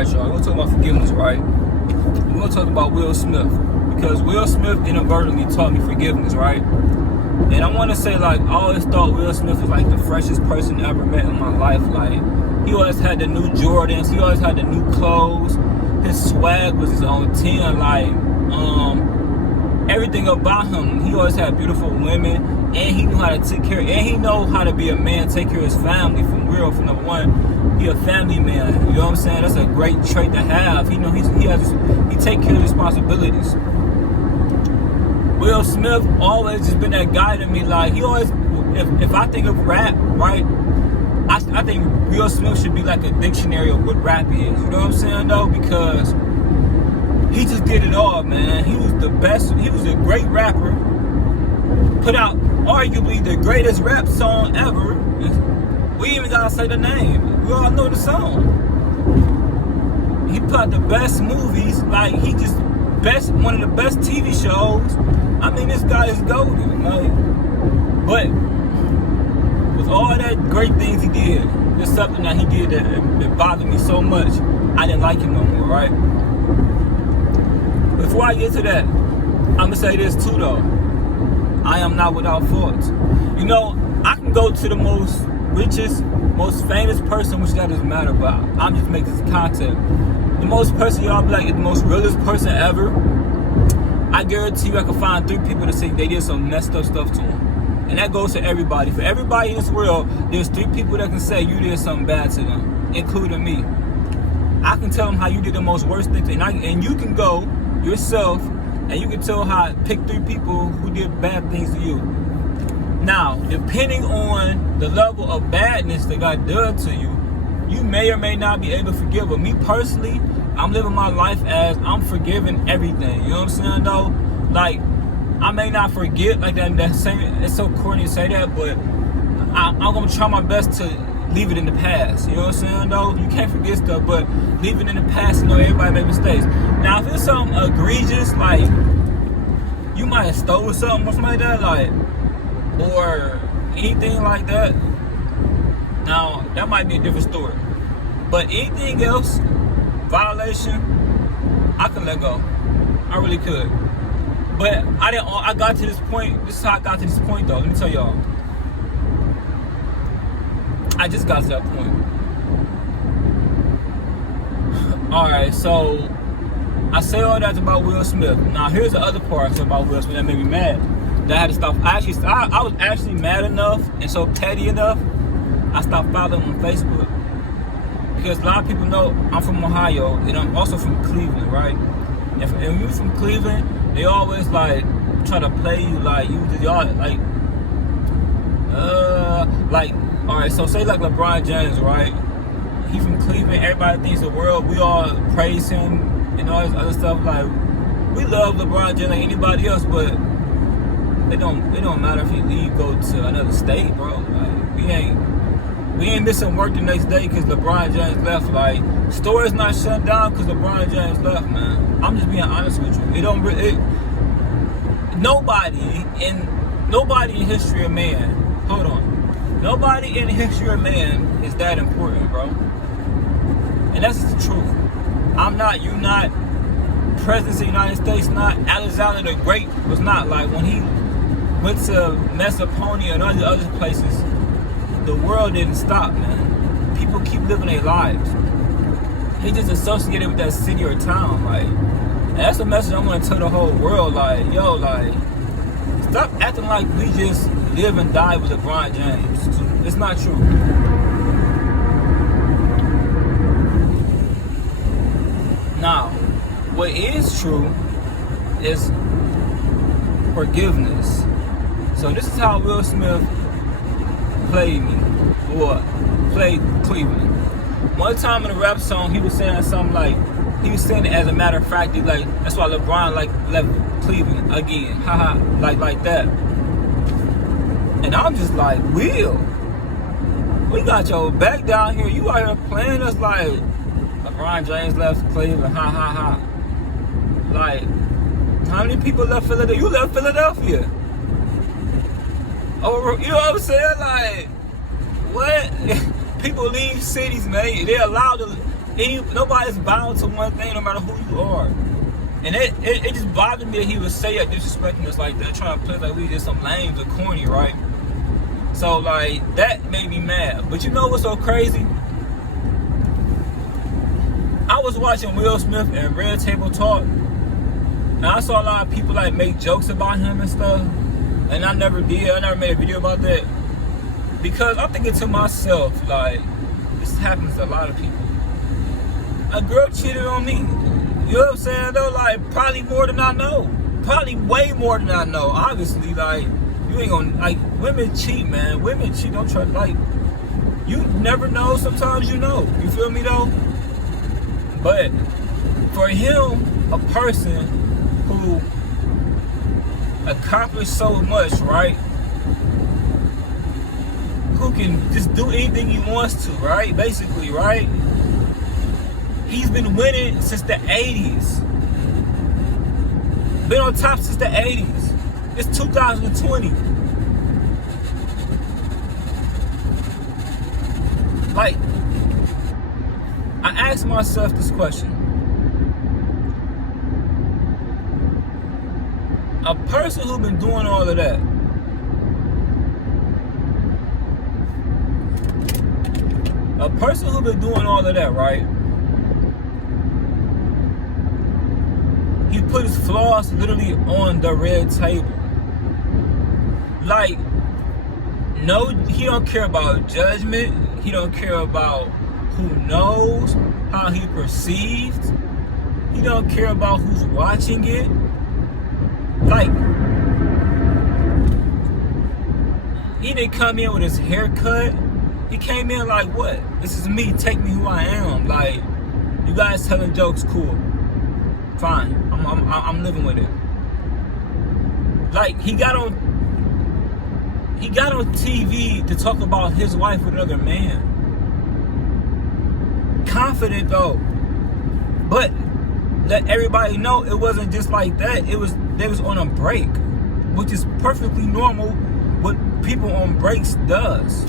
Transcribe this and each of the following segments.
Alright, y'all, we're gonna talk about forgiveness, right? We're gonna talk about Will Smith. Because Will Smith inadvertently taught me forgiveness, right? And I wanna say, like, I always thought Will Smith was like the freshest person I ever met in my life. Like, he always had the new Jordans, he always had the new clothes, his swag was his own 10, like, everything about him. He always had beautiful women, and he knew how to take care, and he know how to be a man, take care of his family from real, from number one. He a family man, you know what I'm saying? That's a great trait to have. He know he take care of responsibilities. Will Smith always just been that guy to me. Like, he always, if I think of rap, right, I think Will Smith should be like a dictionary of what rap is. You know what I'm saying, though? Because he just did it all, man. He was the best. He was a great rapper. Put out arguably the greatest rap song ever. We even gotta say the name. We all know the song. He put out the best movies. Like, he just one of the best TV shows. I mean, this guy is golden. Like, but with all that great things he did, there's something that he did that bothered me so much. I didn't like him no more, right? Before I get to that, I'm gonna say this too, though. I am not without fault. You know, I can go to the most richest, most famous person, which that doesn't matter, but I'm just making this content. The most person y'all be like is the most realest person ever. I guarantee you I can find 3 people to say they did some messed up stuff to him. And that goes to everybody. For everybody in this world, there's 3 people that can say you did something bad to them, including me. I can tell them how you did the most worst things, and you can go yourself and you can pick 3 people who did bad things to you. Now, depending on the level of badness that got done to you, you may or may not be able to forgive. But me personally, I'm living my life as I'm forgiving everything. You know what I'm saying, though? Like, I may not forget, like that same, it's so corny to say that, but I'm gonna try my best to leave it in the past. You know what I'm saying, though? You can't forget stuff, but leave it in the past. You know, everybody make mistakes. Now, if it's something egregious, like you might have stolen something or something like that, like, or anything like that, now that might be a different story. But anything else, violation, I can let go. I really could. But I got to this point. This is how I got to this point, though. Let me tell y'all. I just got to that point. Alright, so I say all that about Will Smith. Now here's the other part about Will Smith that made me mad. That I had to stop. I was actually mad enough and so petty enough, I stopped following him on Facebook. Because a lot of people know I'm from Ohio and I'm also from Cleveland, right? And when you're from Cleveland, they always like try to play you like y'all like alright, so say like LeBron James, right? He from Cleveland, everybody thinks the world, we all praise him and all this other stuff. Like, we love LeBron James like anybody else, but it don't matter if you go to another state, bro. Like, we ain't missing work the next day because LeBron James left. Like, stores not shut down because LeBron James left, man. I'm just being honest with you. Nobody in history of man, hold on. Nobody in the history of man is that important, bro. And that's the truth. I'm not, you not, President of the United States not, Alexander the Great was not. Like, when he went to Mesopotamia and all the other places, the world didn't stop, man. People keep living their lives. He just associated with that city or town, like. And that's a message I'm gonna tell the whole world, like, yo, like, stop acting like we just live and die with LeBron James. It's not true. Now, what is true is forgiveness. So this is how Will Smith played me, or played Cleveland. One time in a rap song, he was saying something like, he was saying it as a matter of fact, he like, that's why LeBron like left Cleveland again, haha, like that. And I'm just like, Will, we got your back down here, you out here playing us like LeBron James left Cleveland, ha ha ha. Like, how many people left Philadelphia? You left Philadelphia. Oh, you know what I'm saying? Like, what? People leave cities, man. They're allowed to. Nobody's bound to one thing, no matter who you are. And it just bothered me that he would say that, disrespecting us like that, trying to play like we just some lames or corny, right? So like that made me mad. But you know what's so crazy? I was watching Will Smith and Red Table Talk, and I saw a lot of people like make jokes about him and stuff. And I never did. I never made a video about that because I'm thinking to myself, like, this happens to a lot of people. A girl cheated on me. You know what I'm saying though? Like, probably more than I know. Probably way more than I know. Obviously, like, you ain't gonna, like, women cheat, man. Women cheat, don't try, like, you never know. Sometimes you know. You feel me though? But for him, a person who accomplished so much, right? Who can just do anything he wants to, right? Basically, right? He's been winning since the 80s. Been on top since the 80s. It's 2020. Like, I asked myself this question. A person who's been doing all of that, right? He put his flaws literally on the red table. Like, no, he don't care about judgment. He don't care about who knows, how he perceived. He don't care about who's watching it. Like, he didn't come in with his haircut. He came in like, what? This is me, take me who I am. Like, you guys telling jokes, cool. Fine, I'm living with it. Like, he got on TV to talk about his wife with another man. Confident though, but let everybody know it wasn't just like that. They was on a break, which is perfectly normal. What people on breaks does.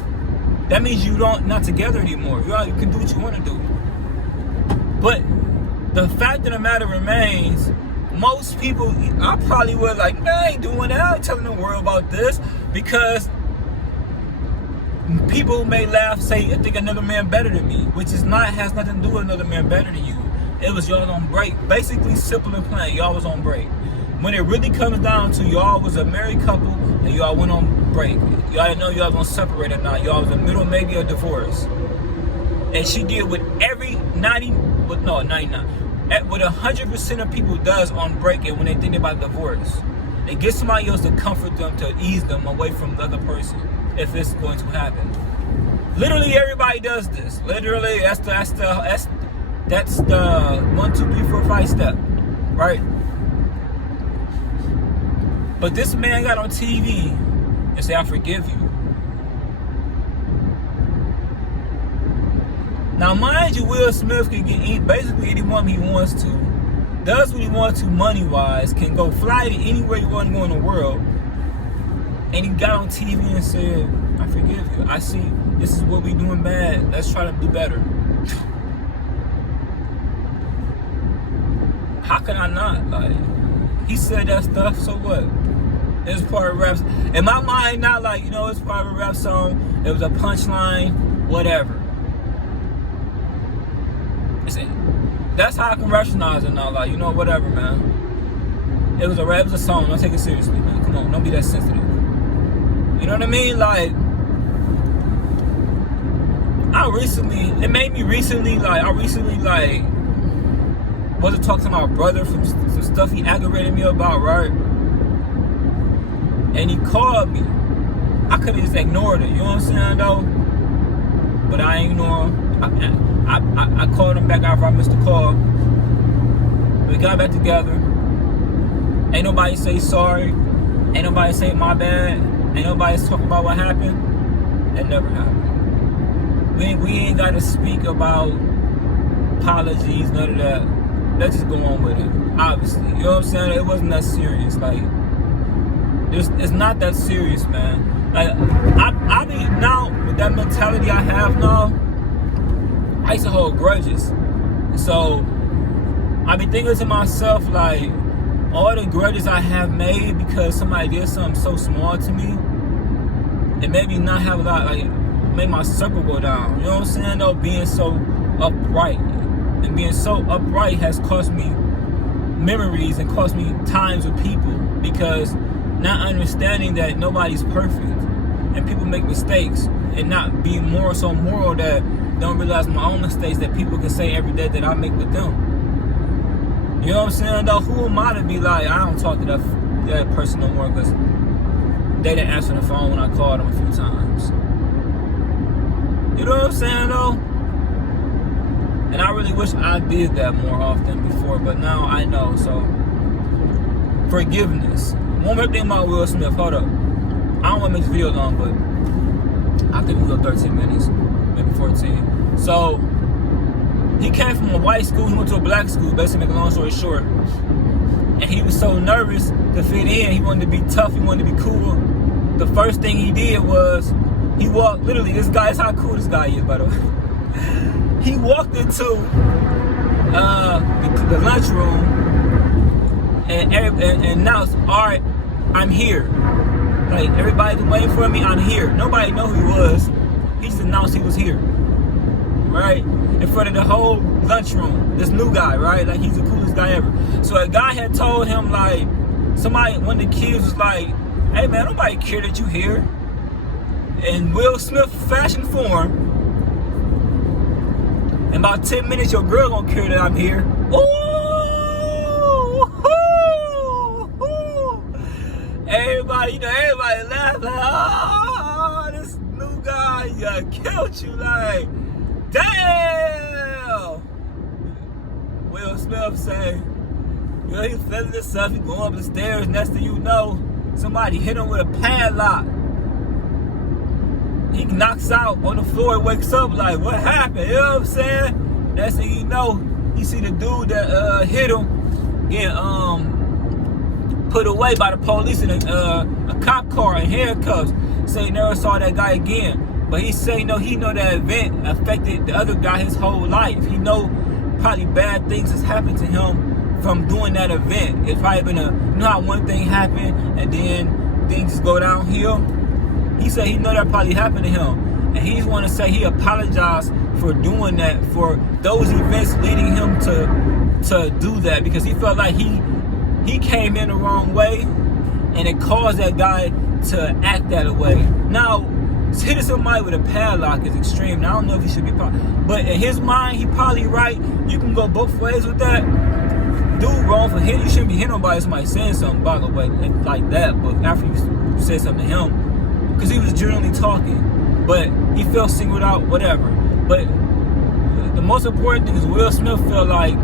That means you not together anymore. You can do what you want to do. But the fact of the matter remains, most people, I probably was like, man, I ain't doing that. I ain't telling the world about this, because people may laugh, say, I think another man better than me, which has nothing to do with another man better than you. It was y'all on break. Basically, simple and plain, y'all was on break. When it really comes down to y'all was a married couple and y'all went on break. Y'all didn't know y'all was gonna separate or not. Y'all was in the middle, maybe a divorce. And she did what every 100% of people does on break, and when they think about divorce, they get somebody else to comfort them, to ease them away from the other person, if it's going to happen. Literally everybody does this. Literally, that's the 1, 2, 3, 4, 5 step, right? But this man got on TV and said, I forgive you. Now, mind you, Will Smith can get basically any woman he wants to, does what he wants to money-wise, can go fly to anywhere he wants to go in the world, and he got on TV and said, I forgive you. I see this is what we doing bad. Let's try to do better. How can I not? Like, he said that stuff, so what? It's part of rap. In my mind, not like, it's part of a rap song. It was a punchline, whatever. That's how I can rationalize it now. Like, whatever, man. It was a song. Don't take it seriously, man. Come on, don't be that sensitive. You know what I mean? Like, I recently wasn't talking to my brother from some stuff he aggravated me about, right? And he called me. I could have just ignored it, you know what I'm saying, though? But I ain't ignore him. I called him back after I missed the call. We got back together. Ain't nobody say sorry. Ain't nobody say my bad. Ain't nobody talk about what happened. That never happened. We ain't got to speak about apologies, none of that. Let's just go on with it. Obviously, you know what I'm saying? It wasn't that serious. Like, it's not that serious, man. Like, I mean, now with that mentality I have now, I used to hold grudges. So I be thinking to myself, like, all the grudges I have made because somebody did something so small to me, it made me not have a lot, like, made my circle go down. You know what I'm saying, though? Being so upright. And being so upright has cost me memories and cost me times with people, because not understanding that nobody's perfect and people make mistakes, and not being so moral that don't realize my own mistakes that people can say every day that I make with them. You know what I'm saying, though? Who am I to be like, I don't talk to that person no more because they didn't answer the phone when I called them a few times. You know what I'm saying, though? And I really wish I did that more often before, but now I know. So, forgiveness. One more thing about Will Smith. Hold up. I don't want to make this video long, but I think we go 13 minutes, maybe 14. So, he came from a white school, he went to a black school, basically, make a long story short. And he was so nervous to fit in. He wanted to be tough, he wanted to be cool. The first thing he did was, he walked, literally, this guy is how cool this guy is, by the way. He walked into the lunchroom and announced, all right, I'm here. Like, everybody's waiting for me, I'm here. Nobody know who he was. He just announced he was here. Right? In front of the whole lunchroom. This new guy, right? Like, he's the coolest guy ever. So a guy had told him, like, one of the kids was like, hey man, nobody care that you here. In Will Smith fashion form, in about 10 minutes, your girl gonna care that I'm here. Ooh! Everybody laugh like, oh, this new guy, killed you, like, damn! Will Smith say, you know, he's feeling this stuff, he going up the stairs, next thing you know, somebody hit him with a padlock. He knocks out on the floor, wakes up like, what happened? You know what I'm saying? Next thing you know, you see the dude that hit him get put away by the police in a cop car in handcuffs. Say he never saw that guy again. But he say, no, he know that event affected the other guy his whole life. He know probably bad things has happened to him from doing that event. It's probably been you know how one thing happened and then things just go downhill? He said he know that probably happened to him. And he's want to say he apologized for doing that, for those events leading him to do that, because he felt like he came in the wrong way and it caused that guy to act that way. Now, hitting somebody with a padlock is extreme. Now, I don't know if he should be, but in his mind, he probably right. You can go both ways with that. Dude wrong for hitting. You shouldn't be hitting nobody. Somebody saying something, by the way, like that. But after you said something to him, because he was generally talking, but he felt singled out, whatever. But the most important thing is Will Smith felt like,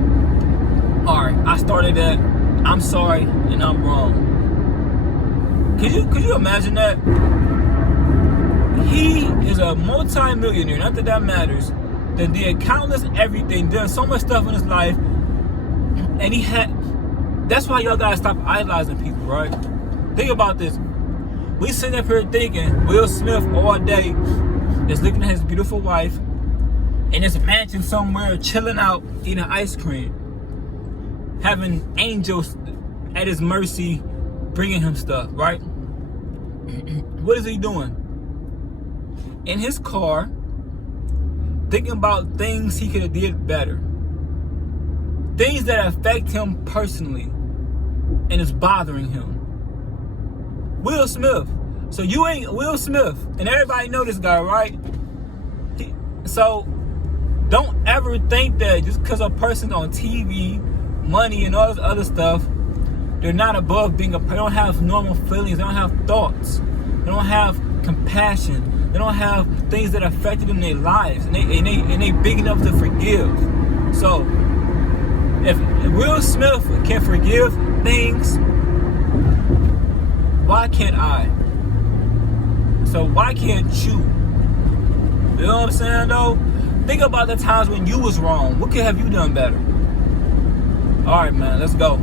all right, I started that. I'm sorry, and I'm wrong. Could you imagine that? He is a multi-millionaire, not that that matters. That did countless everything, done so much stuff in his life, and that's why y'all gotta stop idolizing people, right? Think about this. We sitting up here thinking Will Smith all day is looking at his beautiful wife in his mansion somewhere, chilling out, eating ice cream, having angels at his mercy, bringing him stuff, right? What is he doing? In his car, thinking about things he could have did better. Things that affect him personally and is bothering him. Will Smith. So you ain't Will Smith. And everybody know this guy, right? So don't ever think that just because a person's on TV, money and all this other stuff, they're not above being they don't have normal feelings, they don't have thoughts, they don't have compassion, they don't have things that affected them in their lives, and they big enough to forgive. So if Will Smith can forgive things, why can't I? So why can't you? You know what I'm saying, though? Think about the times when you was wrong. What could have you done better? All right, man, let's go.